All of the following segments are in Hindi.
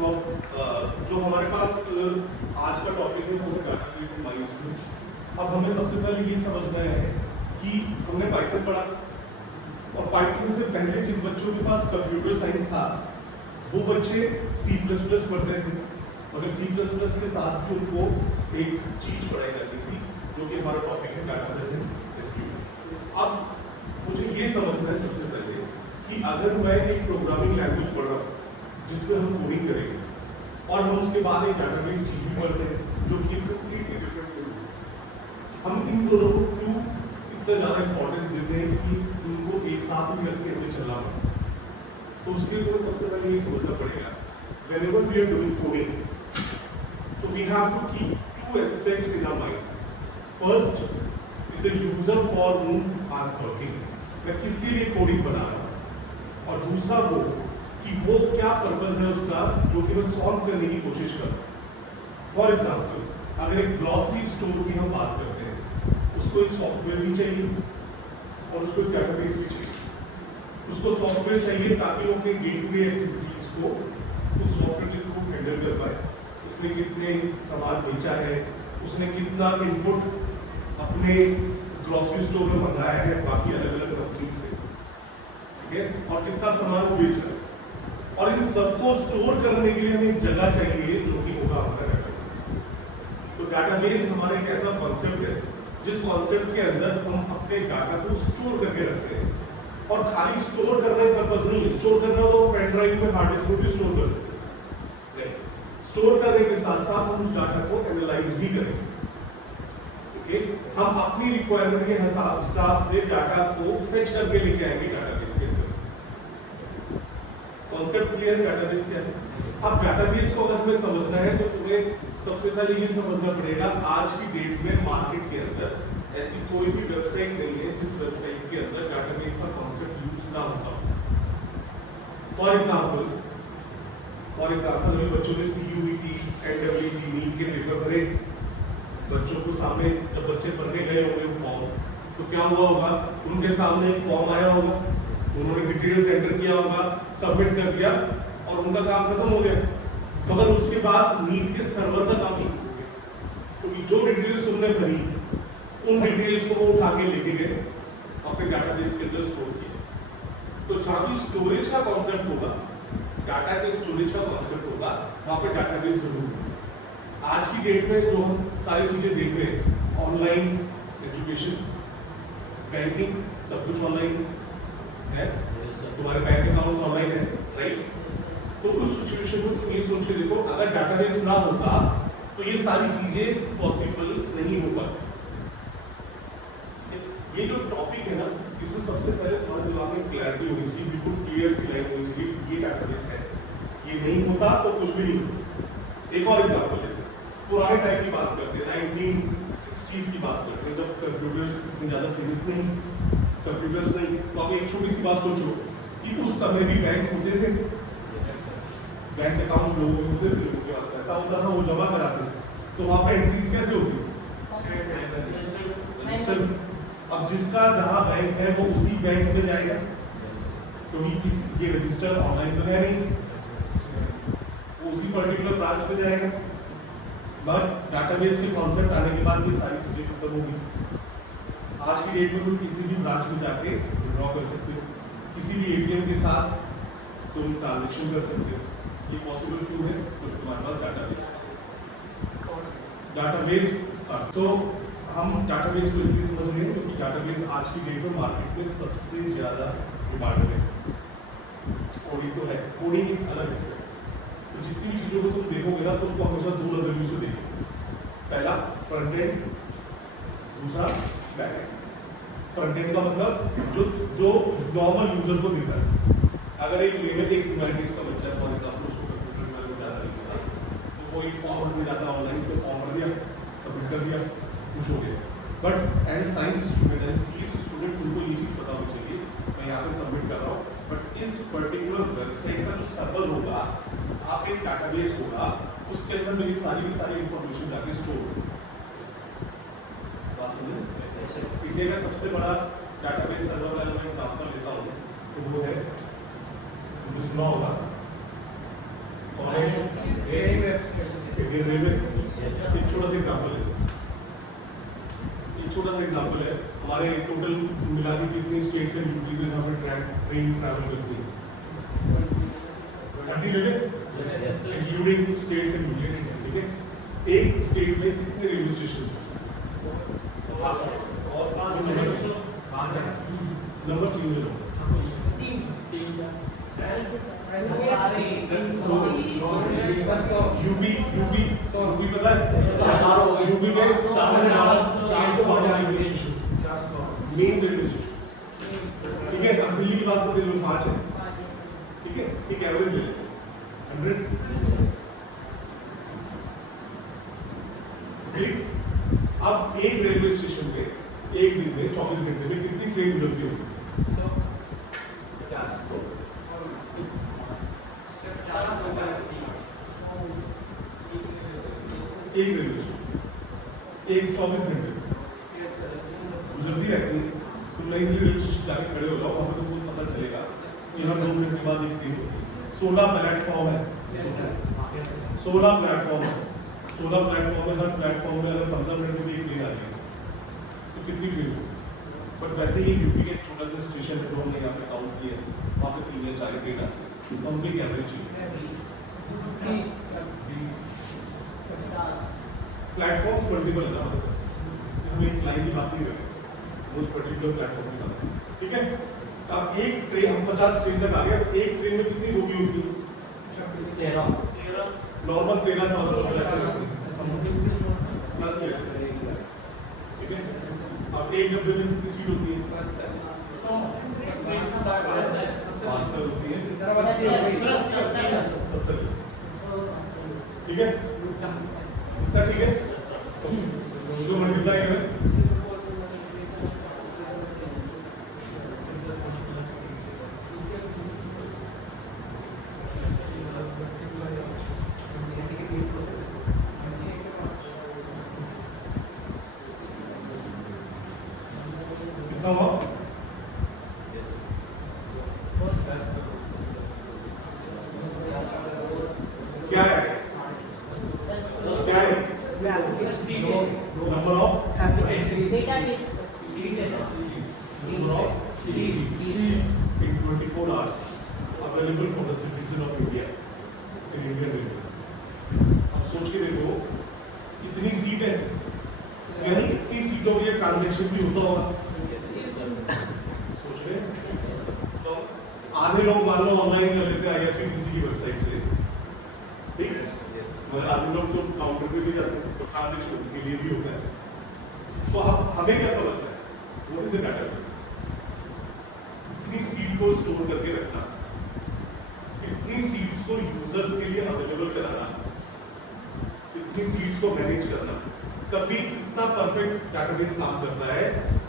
तो जो हमारे पास आज का टॉपिक है वो है डाटाबेस इन माइस्क्यूल। अब हमें सबसे पहले ये समझना है कि हमने पाइथन पढ़ा और पाइथन से पहले जिन बच्चों के पास कंप्यूटर साइंस था वो बच्चे C++ पढ़ते थे, मगर C++ के साथ भी उनको एक चीज पढ़ाई जाती थी जो कि हमारा टॉपिक है डाटाबेस इन एसक्यूएल। अब मुझे ये समझना है सबसे पहले कि अगर मैं एक प्रोग्रामिंग लैंग्वेज पढ़ रहा हूँ जिसमें हम कोडिंग करेंगे और हम उसके बाद एक डाटाबेस चीज भी पढ़ते हैं जो कि कंप्लीटली डिफरेंट फील्ड है, हम इन दोनों को क्यों इतना ज़्यादा इंपॉर्टेंस देते हैं कि उनको एक साथ ही रख के हमें चलना पड़ता है? तो उसके लिए तो सबसे पहले ये समझना पड़ेगा, whenever we are doing coding, so we have to keep two aspects in our mind. First is the user for whom I am working, मैं किसके लिए कोडिंग बना रहा हूँ, और दूसरा वो कि वो क्या पर्पस है उसका जो कि मैं सॉल्व करने की कोशिश कर रहा हूँ। फॉर एग्जाम्पल, अगर एक ग्रॉसरी स्टोर की हम बात करते हैं, उसको एक सॉफ्टवेयर भी चाहिए और उसको एक डेटाबेस भी चाहिए। उसको सॉफ्टवेयर चाहिए ताकि वो अपने डे टू डे एक्टिविटीज को उस सॉफ्टवेयर के थ्रू हैंडल कर पाए। उसने कितने सामान बेचा है, उसने कितना इनपुट अपने ग्रॉसरी स्टोर में मंगाया है बाकी अलग अलग कंपनी से, ठीक है, और कितना सामान वो बेच रहा है। और इन सबको स्टोर करने के लिए हमें एक जगह चाहिए जो कि होगा हमारा डाटाबेस। तो डाटाबेस हमारा एक ऐसा कॉन्सेप्ट है जिस कॉन्सेप्ट के अंदर हम अपने डाटा को स्टोर करके रखते हैं, और खाली स्टोर करने का पर्पस नहीं, स्टोर करना तो पेन ड्राइव में हार्ड डिस्क में भी स्टोर कर सकते हैं, स्टोर करने के साथ साथ हम उस डाटा को एनालाइज भी करेंगे। हम अपनी रिक्वायरमेंट के हिसाब से डाटा को फेच करके लेके आएंगे डाटाबेस के अंदर। कॉन्सेप्ट क्लियर है डाटाबेस क्या है? अब डाटाबेस को अगर हमें समझना है तो तुम्हें सबसे पहले ये समझना पड़ेगा आज की डेट में मार्केट के अंदर ऐसी कोई भी वेबसाइट नहीं है जिस वेबसाइट के अंदर डाटाबेस का कॉन्सेप्ट यूज ना होता हो। फॉर एग्जांपल अभी बच्चों ने CUET, NEET, नीट के पेपर भरे, बच्चों को सामने जब बच्चे पढ़ने गए होंगे फॉर्म, तो क्या हुआ होगा, उनके सामने एक फॉर्म आया होगा, उन्होंने डिटेल्स एंटर किया होगा, सबमिट कर दिया और उनका काम खत्म हो गया। मगर उसके बाद नीट के सर्वर का काम शुरू हो गया, क्योंकि जो डिटेल्स उन्होंने भरी उन डिटेल्स को वो उठा के लेके गए अपने डाटाबेस के अंदर स्टोर किया। तो जहाँ भी स्टोरेज का कॉन्सेप्ट होगा, डाटा के स्टोरेज का कॉन्सेप्ट होगा, वहाँ पे डाटाबेस जरूर होगा। आज की डेट में जो हम सारी चीजें देख रहे हैं, ऑनलाइन एजुकेशन, बैंकिंग, सब कुछ ऑनलाइन है, तुम्हारे बैंक अकाउंट ऑनलाइन है, राइट? तो उस सिचुएशन में तुम ये सोच के देखो, अगर डाटाबेस ना होता तो ये सारी चीजें पॉसिबल नहीं हो पाती। ये जो टॉपिक है ना, इसमें सबसे पहले तुम्हारे दिमाग में क्लैरिटी होनी चाहिए, बिल्कुल क्लियर सी लाइन होनी चाहिए, ये डाटाबेस है, ये नहीं होता तो कुछ भी नहीं होता। एक और एग्जांपल लेते हैं, पुराने टाइम की बात करते हैं, 1960s की बात करते हैं, जब कंप्यूटर्स इतने ज़्यादा फेमस नहीं, कंप्यूटर्स नहीं। तो आप एक छोटी सी बात सोचो कि उस समय भी बैंक होते थे, बैंक अकाउंट लोगों के होते थे, लोगों के पास पैसा होता था, वो जमा कराते थे, तो वहाँ पे एंट्रीज कैसे होती? रजिस्टर। अब जिसका जहाँ बैंक है वो उसी बैंक में जाएगा, क्योंकि ये रजिस्टर ऑनलाइन तो है नहीं, वो उसी पर्टिकुलर ब्रांच में जाएगा। बट डाटाबेस के कॉन्सेप्ट आने के बाद ये सारी चीजें खत्म हो गई। आज की डेट में तुम किसी भी ब्रांच में जाके विड्रॉ कर सकते हो, किसी भी ATM के साथ तुम ट्रांजेक्शन कर सकते हो। ये पॉसिबल क्यों है? क्योंकि तुम्हारे पास डाटाबेस तो हम डाटाबेस को इसलिए समझ रहे हैं क्योंकि डाटाबेस आज की डेट में मार्केट में सबसे ज़्यादा डिमांड है। कोडिंग तो है, कोडिंग एक अलग है। तो जितनी चीज़ों को तुम देखोगे ना तो उसको हमेशा दो नजरियों से देखोगे, पहला फ्रंट एंड, दूसरा बैक एंड। फ्रंट एंड का मतलब जो नॉर्मल यूजर को दिख रहा है। अगर एक लेवल एक ह्यूमैनिटीज का बच्चा फॉर एग्जाम्पल, उसको कंप्यूटर में ज़्यादा नहीं पता, तो वो एक फॉर्म भरने जाता है ऑनलाइन, तो फॉर्म भर दिया, सबमिट कर दिया, कुछ हो गया। But as science student, as CS student, उनको ये चीज़ पता होनी चाहिए, मैं यहाँ पे सबमिट कर रहा हूँ, बट इस पर्टिकुलर वेबसाइट का जो सर्वर होगा, आप एक डाटाबेस होगा, उसके अंदर मेरी सारी की सारी इंफॉर्मेशन जाके स्टोर होगी। बात समझे? इंडिया का सबसे बड़ा डाटाबेस सर्वर का मैं एग्जांपल लेता हूँ तो वो है, सुना होगा, कौन है? Indian railway. एक छोटा सा एग्जाम्पल है, हमारे टोटल मिला के कितनी स्टेट्स एंड यूटीज में हमें ट्रेन ट्रैवल करती है? 30 ले इंक्लूडिंग स्टेट्स एंड यूटीज, ठीक है। एक स्टेट में कितने रेलवे स्टेशन? नंबर 3 में यूपी पता है? यूपी में 412 railway station, main railway station, ठीक है। अब दिल्ली की बात करते हैं, 5 है, ठीक है। एक एवरेज ले लेते हैं 100, ठीक। अब एक रेलवे स्टेशन पे एक दिन में 24 घंटे में कितनी ट्रेन गुजरती होगी? 50। एक रेलवे स्टेशन एक 24 घंटे गुजरती रहती है। तुम नई दिल्ली रेलवे स्टेशन जाके खड़े हो जाओ, वहां पर तुमको पता चलेगा कि हर 2 मिनट के बाद एक ट्रेन होती है। 16 प्लेटफॉर्म है, 16 प्लेटफॉर्म है। 16 प्लेटफॉर्म में, हर प्लेटफॉर्म में अगर 15 मिनट में एक ट्रेन आ जाएगी तो कितनी ट्रेन होगी? बट वैसे ही यूपी के छोटा सा स्टेशन है जो हमने यहाँ पे काउंट किया है, वहाँ पे 3 या 4 ट्रेन आती है। तो हमको एक एवरेज चाहिए। प्लेटफॉर्म्स मल्टीपल है ना हमारे पास, हम एक लाइन की बात नहीं कर रहे, उस पर्टिकुलर प्लेटफॉर्म की बात, ठीक है। अब एक ट्रेन, हम 50 ट्रेन तक आ गए। एक ट्रेन में कितनी बोगी होती है? 13 नॉर्मल 13-14 प्लस लेते हैं, ठीक है। अब एक डब्बे में कितनी सीट होती है? 72 होती है, 70, ठीक है। इतना ठीक है, जो मल्टीप्लाई करें कितना हुआ? क्या है? क्या है? Number of database, number of seats in 24 hours available for the citizen of India in Indian Railway। अब सोच के देखो, इतनी सीट है, यानी इतनी सीटों के ट्रांजैक्शन भी होता होगा। सोच रहे? तो आधे लोग मान लो ऑनलाइन कर लेते हैं IRCTC की वेबसाइट से, ठीक है, मगर आधे लोग तो काउंटर पे भी जाते हैं, तो ट्रांजैक्शन के लिए भी होता है। तो हमें क्या समझना है? What is the database? इतनी सीट को स्टोर करके रखना, इतनी सीट्स को यूजर्स के लिए अवेलेबल कराना, इतनी सीट्स को मैनेज करना, तभी इतना परफेक्ट डेटाबेस काम करता है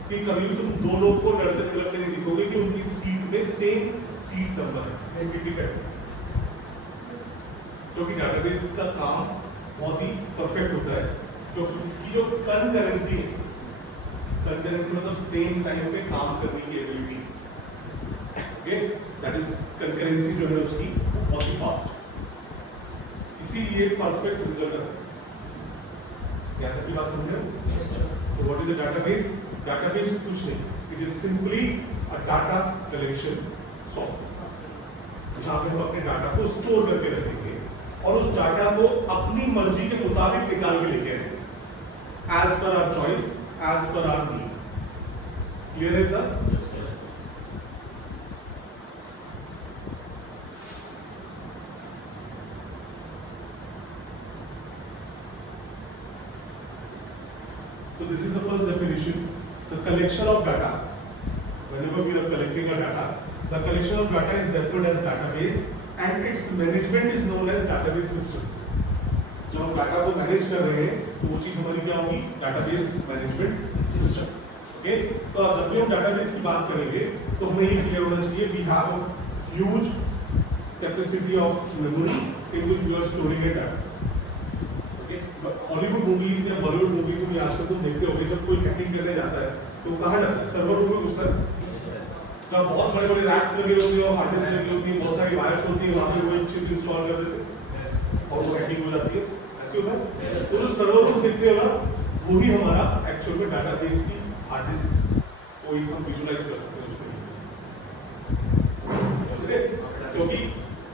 कि कभी भी तुम 2 लोग को लड़ते लड़ते नहीं दिखोगे कि उनकी सीट में सेम सीट नंबर है, टिकट। क्योंकि डेटाबेस का काम बहुत ही परफेक्ट होता है, क्योंकि इसकी जो कंकरेंसी है, कंकरेंसी मतलब सेम टाइम पे काम करने की ability, okay, that is concurrency जो है उसकी बहुत ही फास्ट, इसीलिए परफेक्ट रिजल्ट है। क्या तभी बात समझ रहे हो? तो what is the database? Database कुछ नहीं, it is simply a data collection software, जहां पे हम अपने डाटा को स्टोर करके रखेंगे और उस डाटा को अपनी मर्जी के मुताबिक निकाल के लेके आएंगे, as per our choice, as per our need. Clear है इतना? So this is the first definition, the collection of data. Whenever we are collecting a data, the collection of data is referred as database and its management is known as database systems. जब हम डाटा को मैनेज कर रहे हैं तो वो चीज हमारी क्या होगी? Database management system, okay. तो जब भी हम डाटाबेस की बात करेंगे तो हमें ये क्लियर होना चाहिए, we have a huge capacity of memory in which we are storing it data. Hollywood movies या बॉलीवुड मूवीज में आजकल तुम देखते होगे, जब कोई हैकिंग करने जाता है तो कहाँ जाता है? सर्वर रूम में घुसता है, जहाँ बहुत बड़े बड़े रैक्स लगे होते हैं और हार्ड डिस्क लगी होती है, बहुत सारी वायर्स होती है, वहाँ पे वो चिप इंस्टॉल कर देते हैं। और वो हैकिंग हो जाती है, ऐसे होता है। तो जो सर्वर को देखते हो ना, वही हमारा एक्चुअल में डाटाबेस की हार्ड डिस्क को हम विजुलाइज कर सकते हैं उसके, क्योंकि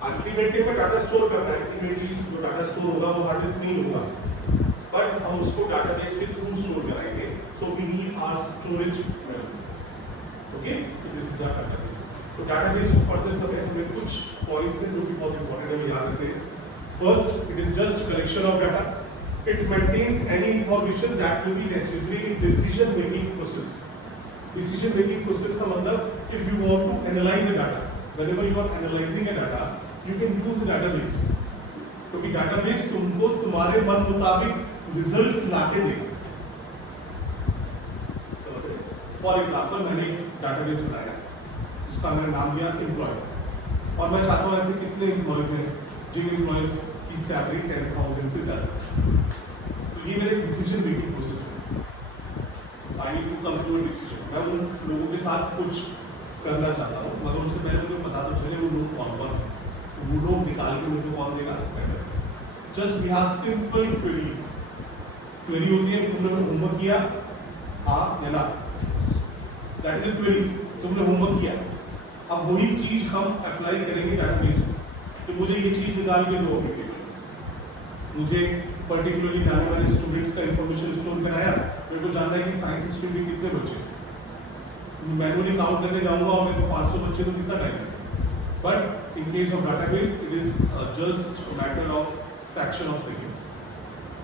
अल्टीमेटली में डाटा स्टोर करना है, अल्टीमेटली जो डाटा स्टोर होगा वो हार्ड डिस्क नहीं होगा, बट हम उसको डाटाबेस के थ्रू स्टोर कराएंगे, so we need our storage memory. Okay, this is the database. तो डाटाबेस को पढ़ते समय हमें कुछ पॉइंट्स हैं जो कि बहुत इंपॉर्टेंट है, याद रखें। First, it is just collection of data. It maintains any information that will be necessary in decision making process. Decision making process का मतलब, if you want to analyze a data, whenever you are analyzing a data, you can use a database. क्योंकि database तुमको तुम्हारे मन मुताबिक results लाके देगा। For example, मैंने एक database बनाया, उसका मैंने नाम दिया employee, और मैं चाहता हूँ ऐसे कितने employees हैं जिन employees की सैलरी 10,000 से ज़्यादा। ये मेरे डिसीजन मेकिंग प्रोसेस है। I need to come to a decision. मैं उन लोगों के साथ कुछ करना चाहता हूँ, मगर उससे पहले मुझे पता तो चले वो लोग कौन कौन है, तो वो लोग निकाल के मुझे कौन देगा। Just we have simple queries. Query होती है, तुमने होमवर्क किया, हाँ या ना, दैट इज अ क्वेरी। तुमने होमवर्क किया, अब वही चीज हम अप्लाई करेंगे डाटाबेस में, तो मुझे ये चीज निकाल के दो। मुझे पर्टिकुलरली जाना, मैंने स्टूडेंट्स का इंफॉर्मेशन स्टोर कराया, मेरे को जानना है कि साइंस स्ट्रीम में कितने बच्चे, मैनुअली काउंट करने जाऊंगा और मेरे को 500 बच्चे तो कितना टाइम है। But in case of database it is just matter of fraction of seconds.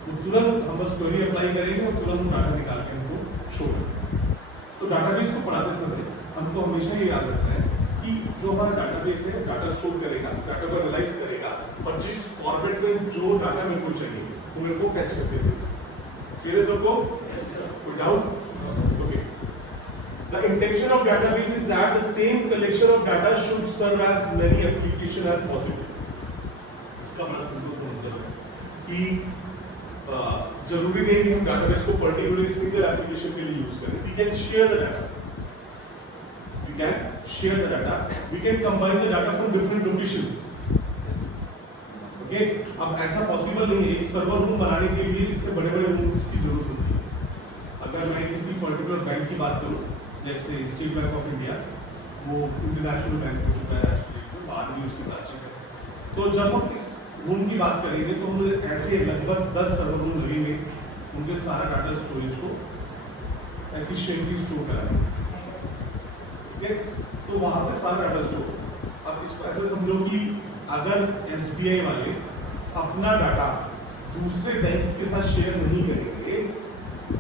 तो तुरंत हम बस क्वेरी अप्लाई करेंगे और तुरंत डाटा निकाल के हमको शो करेंगे। तो डाटाबेस को पढ़ाते समय हमको हमेशा ये याद रखना है कि जो हमारा डाटाबेस है, डाटा स्टोर करेगा, डाटा को एनालाइज करेगा, और जिस फॉर्मेट में जो डाटा मेरे को चाहिए वो मेरे को फैच करके देगा। क्लियर है सबको? कोई doubt? Okay. The intention of database is that the same collection of data should serve as many application as possible. इसका बड़ा सिंपल सा मतलब है कि जरूरी नहीं कि हम डाटाबेस को पर्टिकुलरली सिंगल एप्लीकेशन के लिए यूज करें। We can share the data. We can share the data. We can combine the data from different locations. Okay? अब ऐसा पॉसिबल नहीं है। एक सर्वर रूम बनाने के लिए इससे बड़े-बड़े रूम्स की जरूरत होती है। अगर मैं किसी पर्टिकुलर बैंक की बात करूँ, जैसे स्टेट बैंक ऑफ इंडिया, वो इंटरनेशनल बैंक हो चुका है, बाहर भी उसकी ब्रांचेस है। तो जब हम इस रूम की बात करेंगे तो हमें ऐसे लगभग 10 सर्वर रूम लगेंगे, उनके सारा डाटा स्टोरेज को एफिशिएंटली स्टोर कराने। ठीक है? तो वहाँ पे सारा डाटा स्टोर। अब इसको ऐसे समझो कि अगर एसबीआई वाले अपना डाटा दूसरे बैंक्स के साथ शेयर नहीं करेंगे,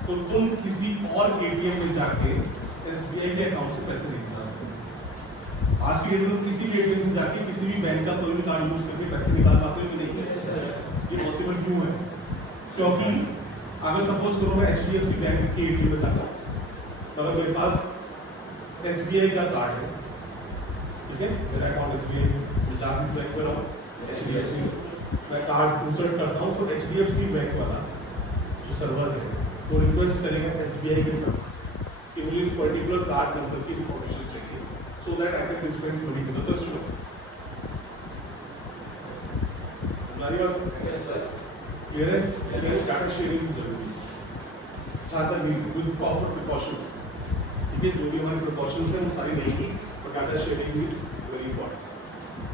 तो तुम किसी और एटीएम में जाके एसबीआई के अकाउंट से पैसे नहीं निकाल सकते। आज की डेट में किसी भी एटीएम से जाके किसी भी बैंक का कोई भी कार्ड यूज करके पैसे निकाल पाते हो कि नहीं? ये पॉसिबल क्यों है? क्योंकि अगर सपोज करो मैं एचडीएफसी बैंक के एटीएम में जाता हूँ, तो अगर मेरे पास एसबीआई का कार्ड है, ठीक है, मेरा अकाउंट एसबीआई में, मैं जाके इस बैंक पर आऊँ, एचडीएफसी मैं कार्ड इंसर्ट करता हूँ, तो एचडीएफसी बैंक वाला जो सर्वर है वो रिक्वेस्ट करेगा एसबीआई के सर्वर कि मुझे इस पर्टिकुलर कार्ड नंबर की इंफॉर्मेशन चाहिए, so that I can dispense money to the customer. हमारी बात क्लियर है? डाटा शेयरिंग जरूरी है, जहाँ तक विद प्रॉपर प्रिकॉशन। ठीक है, जो भी हमारी प्रिकॉशंस हैं वो सारी रहेगी, और data sharing is very important.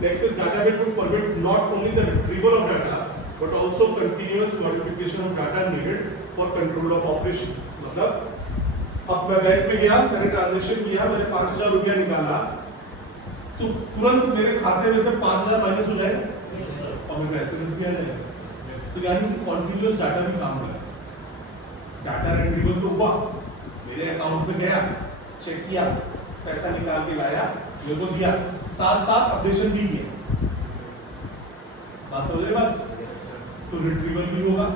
Next is database will permit not only the retrieval of data but also continuous modification of data needed for control of operations. मतलब अब मैं बैंक में गया, मैंने ट्रांजैक्शन किया, मैंने 5,000 रुपया निकाला, तो तुरंत मेरे खाते में से 5,000 माइनस हो जाएगा और मेरे एसएमएस भी आ जाएगा। तो यानी कि कॉन्टिन्यूस डाटा भी काम कर रहा है। डाटा रिट्रीवल तो हुआ, मेरे अकाउंट में गया, चेक किया, पैसा निकाल के लाया, मेरे को दिया, साथ साथ अपडेशन भी किया। बात समझ रहे बात? तो रिट्रीवल भी होगा,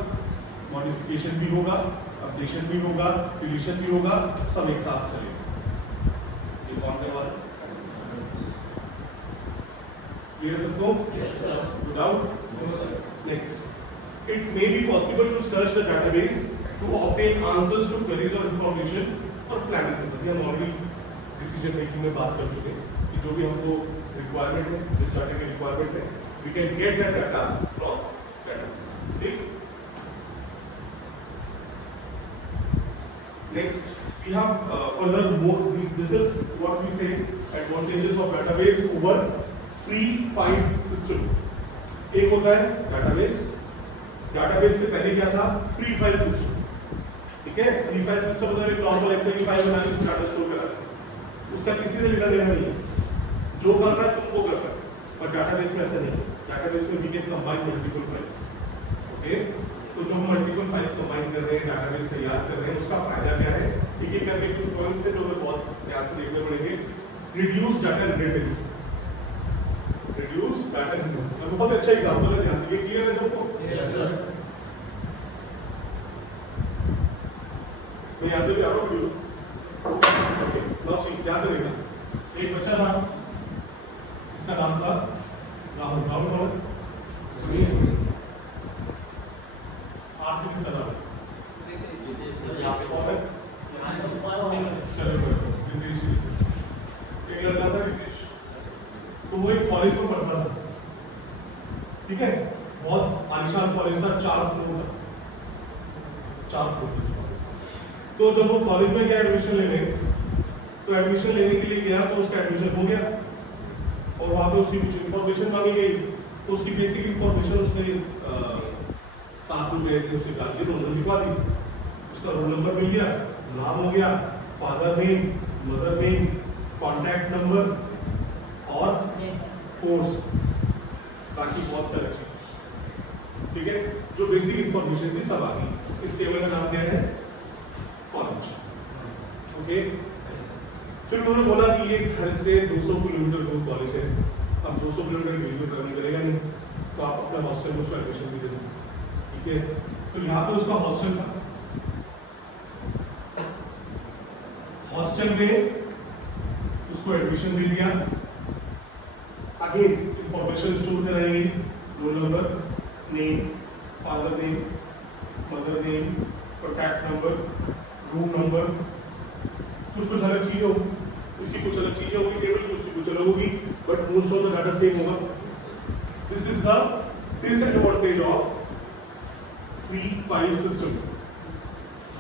मॉडिफिकेशन भी होगा, अपडेशन भी होगा, डिलीशन भी होगा, सब एक साथ चलेगा। ये कौन करवा रहा है? क्लियर सबको? Yes sir. Without next, it may be possible to search the database to obtain answers to queries or information और planning purpose। हम ऑलरेडी डिसीजन मेकिंग में बात कर चुके हैं कि जो भी हमको रिक्वायरमेंट है, जिस डाटा की रिक्वायरमेंट है, we can get that data from database। Next, we have further more. This is what we say advantages of database over free file system. एक होता है database. Database से पहले क्या था? Free file system. ठीक है? Free file system मतलब एक normal Excel की फाइल बना के डाटा स्टोर करा देते हैं. उसका किसी से लेना देना नहीं है. जो करना है तुम वो कर सकते हो. पर database में ऐसा नहीं है. Database में we can combine multiple files. Okay? तो जो हम मल्टीपल फाइल्स कंबाइन कर रहे हैं, डाटाबेस तैयार कर रहे हैं, उसका फायदा क्या है? एक एक करके कुछ पॉइंट्स हैं जो हमें बहुत ध्यान से देखने पड़ेंगे. Reduce data redundancy. Reduce data redundancy का बहुत अच्छा एग्जांपल है. ध्यान से ये क्लियर है सबको? Yes sir. मैं यहाँ से भी आ रहा हूँ. ओके, नाउ सी ध्यान से देखना. एक बच्चा था, इसका नाम था राहुल. राहुल किसका नाम है? रितेश सर. यहाँ पे और है? चलो रितेश. एक लड़का था रितेश. तो वो एक कॉलेज में पढ़ता था. ठीक है? बहुत आलीशान कॉलेज था. 4 फ्लोर था. 4 फ्लोर. तो जब वो कॉलेज में गया एडमिशन लेने, तो एडमिशन लेने के लिए गया तो उसका एडमिशन हो गया और वहाँ पे उसकी कुछ इन्फॉर्मेशन मांगी गई. तो उसकी बेसिक इन्फॉर्मेशन उसने साथ जो गए थे उससे डाल के रोल नंबर लिखवा दी. उसका रोल नंबर मिल गया, नाम हो गया, father name, mother name, contact number और कोर्स. बाकी बहुत सारे चीज. ठीक है? जो बेसिक इन्फॉर्मेशन थी सब आ गई. इस टेबल का नाम क्या है? कॉलेज. ओके. फिर उन्होंने बोला कि ये घर से 200 किलोमीटर दूर कॉलेज है. अब 200 किलोमीटर वीडियो करने करेगा नहीं, तो आप अपने हॉस्टल में उसको एडमिशन भी दे दो. ठीक है? तो यहाँ पे उसका हॉस्टल था. हॉस्टल में उसको एडमिशन दे दिया. अगेन इंफॉर्मेशन स्टोर कराएंगे. Roll number, name, father name, mother name, contact number, room number. कुछ अलग चीजें होगी, इसी कुछ अलग चीजें होगी टेबल की, उसकी कुछ अलग होगी, but most of the data same होगा. This is the disadvantage of free file system.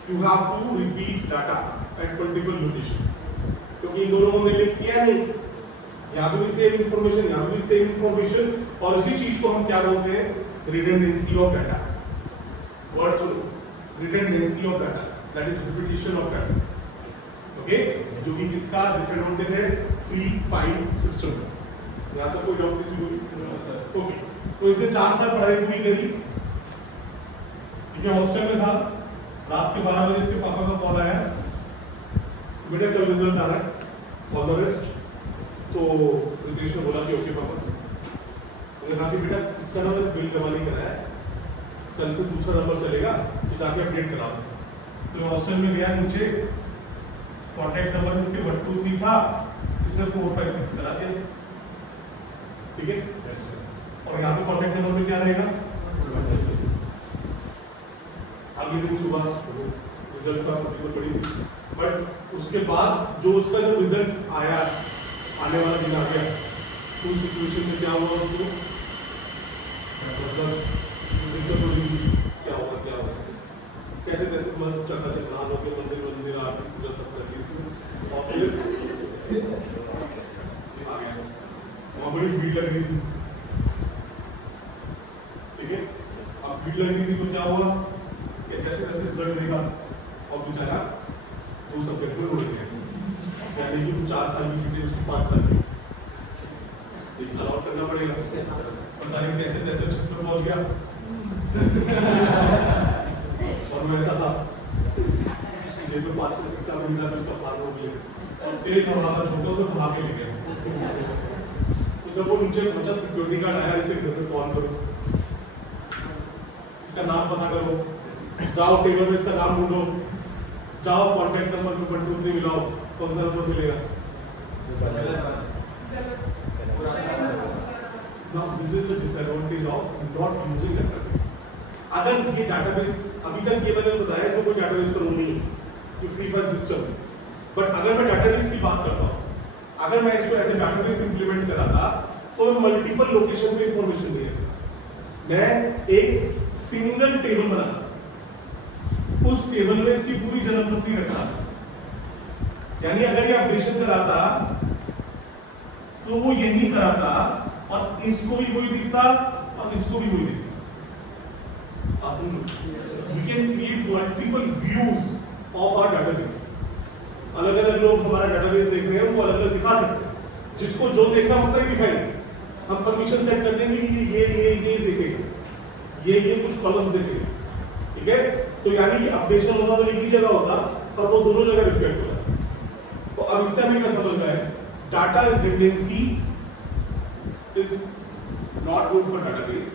You have to repeat data at multiple locations. क्योंकि इन दोनों को हमने लिंक किया नहीं. यहाँ पे भी सेम इंफॉर्मेशन, यहाँ पे भी सेम इंफॉर्मेशन, और इसी चीज को हम क्या बोलते हैं? Redundancy of data. वर्ड सुनो, redundancy of data, that is repetition of data. Okay? जो कि किसका डिसएडवांटेज है? Free file system. यहाँ तक कोई डाउट किसी को? ओके. तो इसने 4 साल पढ़ाई पूरी करी. हॉस्टल में था. रात के 12 बजे इसके पापा का कॉल आया, बेटा कल रिजल्ट आ रहा है, ऑल द बेस्ट. तो रितेश ने बोला कि ओके पापा. उसने कहा कि बेटा इसका ना बिल जमा नहीं कराया है, कल से दूसरा नंबर चलेगा, तो जाके अपडेट करा दो. तो हॉस्टल में गया, नीचे कॉन्टैक्ट नंबर इसके 123 था, इसने 456 करा दिया. ठीक है? और यहाँ पे कॉन्टैक्ट नंबर में क्या रहेगा? अगले दिन सुबह रिजल्ट का फोटो पड़ी थी. बट उसके बाद जो उसका जो रिजल्ट आया, आने वाला दिन आ गया, तो उस सिचुएशन में क्या हुआ उसको? क्या होगा कैसे कैसे बस चकाचक नहा धो के मंदिर आरती पूजा सब कर ली और फिर आ गया. वहाँ बड़ी भीड़ लग रही थी. ठीक है? अब भीड़ लग रही थी तो क्या हुआ? जैसे जैसे रिजल्ट देगा और बेचारा 2 सब्जेक्ट में उड़ गया. यानी कि 4 साल की थी, उसको 5 साल की. 1 साल और करना पड़ेगा. पता नहीं कैसे कैसे छत पर पहुंच गया. और वैसा था जेब में 5 का सिक्का मिल था, उसका 5 हो गया और तेज हवा का छोटा उसको भाग के ले गया. तो जब वो नीचे पहुंचा, सिक्योरिटी गार्ड आया, इसे घर पे कॉल करो, इसका नाम पता करो, जाओ टेबल में इसका नाम ढूंढो, जाओ कॉन्टैक्ट नंबर पे 123 मिलाओ, कौन सा नंबर मिलेगा? Now this is the disadvantage of not using database. अगर ये database अभी तक ये मैंने बताया इसमें कोई database का रोल नहीं है, ये फ्री फाइल सिस्टम. बट अगर मैं database की बात करता हूँ, अगर मैं इसको ऐसे database इंप्लीमेंट कराता तो मैं मल्टीपल लोकेशन पे इंफॉर्मेशन दे देता. मैं एक सिंगल टेबल बनाता. उस टेबल में इसकी पूरी जन्म पत्री रखा, यानी अगर ये अपडेशन कराता तो वो यही कराता और इसको भी वही दिखता और इसको भी वही दिखता। We can create multiple views of our database. अलग अलग लोग हमारा डेटाबेस देख रहे हैं, उनको अलग अलग दिखा सकते हैं, जिसको जो देखना होता है दिखाएंगे। हम परमिशन सेट कर देंगे कि ये देखेगा, ये कुछ कॉलम्स देखेगा, ठीक है। तो यानी कि अपडेशन होता तो एक ही जगह होता पर वो दोनों जगह रिफ्लेक्ट होता। तो अब इससे हमें क्या समझना है, data redundancy is not good for database,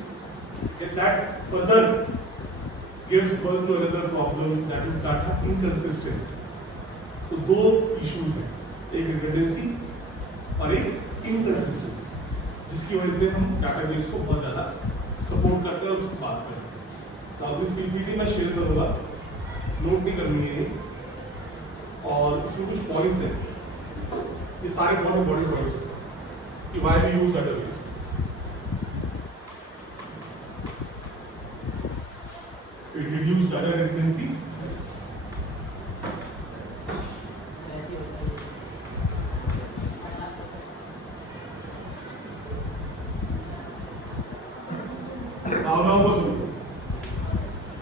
that further gives birth to another problem, that is data inconsistency. तो दो इश्यूज हैं, एक रिडंडेंसी और एक इनकंसिस्टेंसी, जिसकी वजह से हम डाटाबेस को बहुत ज़्यादा सपोर्ट करते हैं और उसकी बात करते हैं। नाउ दिस पीपीटी मैं शेयर करूँगा, नोट नहीं करनी है और इसमें कुछ पॉइंट्स हैं, ये सारे बहुत इंपॉर्टेंट पॉइंट्स हैं कि why we use database. It reduces data redundancy.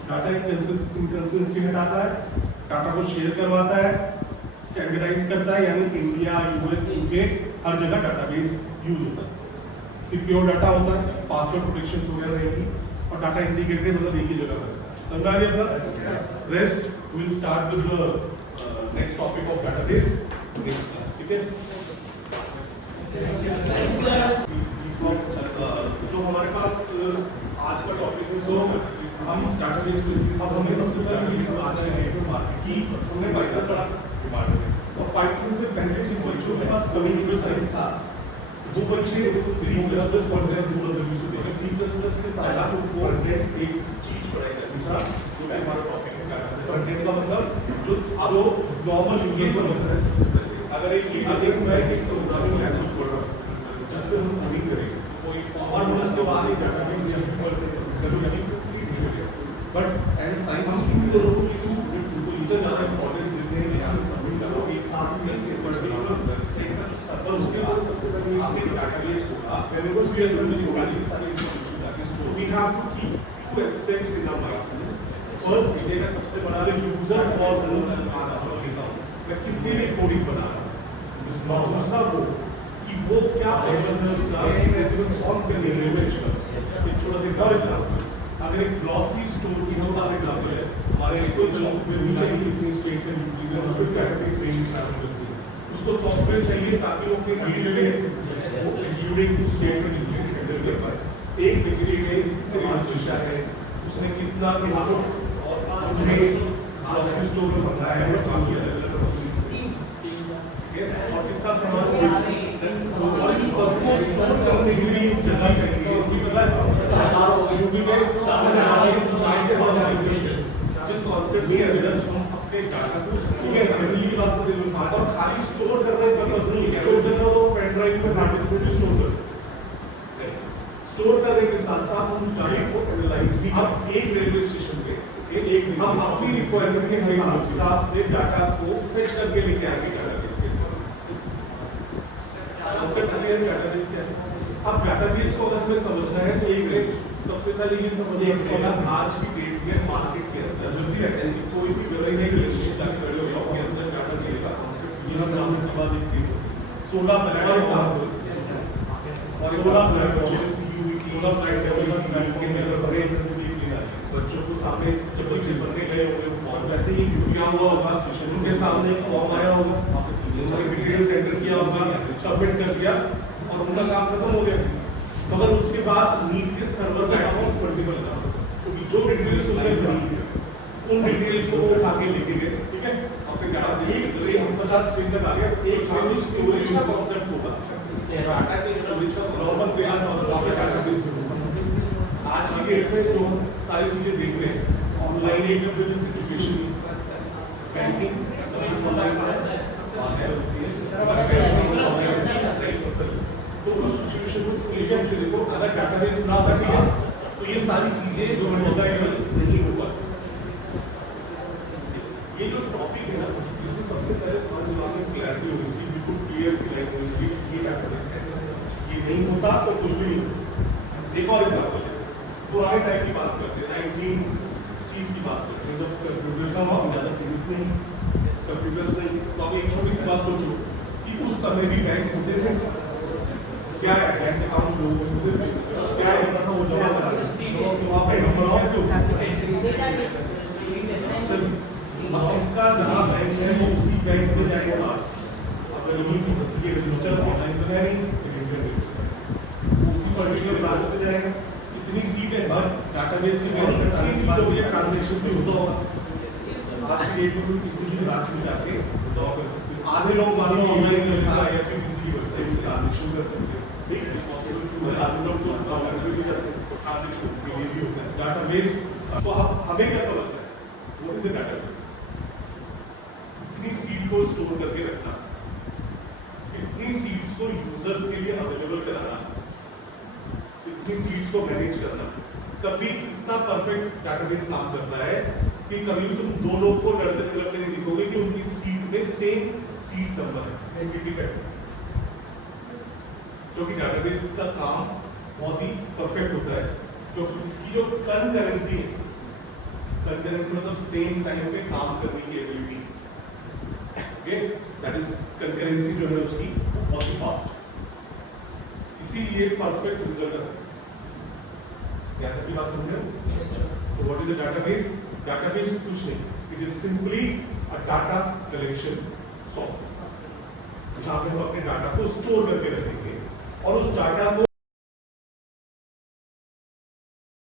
Data inconsistency हटाता है, डाटा को शेयर करवाता है, स्टैंडर्डाइज करता है, यानी इंडिया, यूएस, यूके हर जगह डाटाबेस यूज होता है। सिक्योर डाटा होता है, पासवर्ड प्रोटेक्शन वगैरह रहेगी और डाटा इंटीग्रेटेड मतलब एक ही जगह पर। समझ आ गया? Rest will start with the next topic of database next class, ठीक है। जो हमारे पास आज का टॉपिक है, सो हम डाटाबेस को अब हमें सबसे पहले ये आज है कि हमने पाइथन पढ़ा डिपार्टमेंट में, और पाइथन से पहले जिन बच्चों के पास कंप्यूटर साइंस था वो बच्चे C++ पढ़ते हैं, C++ के साथ आपको फ्रंट एंड एक चीज पढ़ाएगा, दूसरा जो हमारा टॉपिक है फ्रंट एंड का मतलब जो नॉर्मल यूजर होता है। अगर एक मैं एक प्रोग्रामिंग लैंग्वेज पढ़ रहा हूं जिस पे हम कोडिंग करेंगे, कोई और उसके बाद एक डेटाबेस कभी बट एज साइंस स्टूडेंट तो उनको इतना ज़्यादा इंपॉर्टेंस देते हैं, यहाँ सबमिट करो एक साथ में से पर्टिकुलर वेबसाइट का सर्वर, उसके बाद सबसे पहले आपके डेटाबेस को वेरिएबल्स के अंदर में सारी इंफॉर्मेशन, तो we have to keep two aspects in our mind. First ये का सबसे बड़ा यूजर फॉर मैं किसके लिए कोडिंग बना रहा हूँ, और दूसरा वो कि वो क्या प्रॉब्लम है उसका सॉल्व करने के लिए। एक छोटा सा फॉर एग्जांपल, अगर एक ग्रोसरी स्टोर की हम बात एग्जांपल है, हमारे इसको सॉफ्टवेयर मिल जाएगी कितनी स्टेट्स एंड यूनियन, उसको कैटेगरीज रेंज करनी है, उसको सॉफ्टवेयर चाहिए ताकि वो अपने including states and union handle कर पाए। एक बेसिकली है उसने कितना इनपुट और उसने ग्रोसरी स्टोर में मंगाया है बाकी अलग अलग और कितना सामान सबको स्टोर करने के लिए जगह चाहिए, कि मतलब यूपी में 4000 सप्लाई से ऑर्गेनाइजेशन जिस कॉन्सेप्ट में हम अपने डाटा को ठीक है फैमिली की बात करते हैं और खाली स्टोर करने का मतलब नहीं है, स्टोर करना तो पेन ड्राइव में हार्ड डिस्क में स्टोर कर स्टोर करने के साथ साथ हम डाटा को एनालाइज भी। अब एक रेलवे स्टेशन पे एक हम अपनी रिक्वायरमेंट के हिसाब से डाटा को फेच करके लेके आएंगे डाटाबेस के कॉन्सेप्ट क्लियर है डाटाबेस क्या है। अब डाटाबेस को अगर हमें समझना है तो एक सबसे पहले ये समझिए कि आज की डेट में मार्केट के अंदर जल्दी रहता है कोई भी व्यवसायिक रिलेशनशिप जाके खड़े हो जाओ के अंदर डाटाबेस का कॉन्सेप्ट ये हम नाम के बाद एक 16 प्लेटफॉर्म और 16 प्लेटफॉर्म CUET 16 प्लेटफॉर्म के अंदर बड़े बच्चों को सामने जब तक बनने गए होंगे फॉर्म वैसे ही क्या हुआ होगा, उनके सामने एक फॉर्म आया होगा, उन्होंने डिटेल्स एंटर किया होगा, सबमिट कर दिया और उनका काम खत्म हो गया। मगर उसके बाद नीड के सर्वर का अकाउंट्स मल्टीपल था, क्योंकि जो डिटेल्स उनने भरी उन डिटेल्स को वो उठा के लेके गए, ठीक है। अपने डाटा एक हम 50 पेज तक आ गया, एक वैल्यू स्टोरेज का कांसेप्ट होगा, डाटा के स्टोरेज का नॉर्मल तैयार होगा डाटाबेस। आज की डेट में जो सारी चीजें देख रहे हैं ऑनलाइन एक एजुकेशन बैंकिंग सब ऑनलाइन है तो उस सिचुएशन को क्लियर से देखो, अगर डाटाबेस ना होता ठीक है तो ये सारी चीजें जो अवेलेबल नहीं होगा। सबसे पहले हमारे दिमाग में क्लैरिटी होनी चाहिए, बिल्कुल क्लियर सी लाइन होनी चाहिए, ये डाटाबेस है, ये नहीं होता तो कुछ भी नहीं होता। एक और एग्जाम्पल है, पुराने टाइम की बात करते हैं, 1960s की बात करते हैं, जब कंप्यूटर का बहुत ज़्यादा फेमस नहीं, कंप्यूटर्स नहीं, तो आप एक छोटी सी बात सोचो कि उस समय भी बैंक होते थे, क्या है बैंक अकाउंट लोगों को होते थे, क्या है वो जमा कराते थे, तो आप नंबर कैसे होता अब इसका जहाँ बैंक है वो उसी बैंक में जाएगा, अगर नहीं की सबसे रजिस्टर ऑनलाइन तो है नहीं, उसी पर्टिकुलर ब्रांच पे जाएगा। इतनी सीट है हर डाटाबेस में, इतनी सीट हो गई ट्रांजैक्शन भी होता होगा। आज की डेट में किसी भी ब्रांच में जाके विड्रॉ कर सकते हो। आधे लोग मान लो ऑनलाइन या फिर किसी की वेबसाइट से ट्रांजैक्शन कर सकते हो, एक रिस्पांसिबिलिटी है, आधे लोग तो ऑनलाइन भी ट्रांजैक्शन के लिए भी होता है। डाटाबेस तो हमें क्या समझना है, व्हाट इज अ डाटाबेस? इतनी सीट को स्टोर करके रखना, इतनी सीट्स को यूजर्स के लिए अवेलेबल कराना, इतनी सीट्स को मैनेज करना, तभी इतना परफेक्ट डाटाबेस काम करता है कि कभी भी तुम दो लोग को लड़ते लड़ते नहीं दिखोगे कि उनकी सीट में सेम सीट नंबर है, क्योंकि डाटाबेस का काम बहुत ही परफेक्ट होता है, क्योंकि इसकी जो कंकरेंसी है, कंकरेंसी मतलब सेम टाइम पे काम करने की ability, okay, that is concurrency जो है उसकी बहुत ही फास्ट, इसीलिए परफेक्ट रिजल्ट है। क्या तक बात समझे? तो what is a database? Database कुछ नहीं, it is simply a data collection software, जहां पे हम अपने डाटा को स्टोर करके रखेंगे और उस डाटा को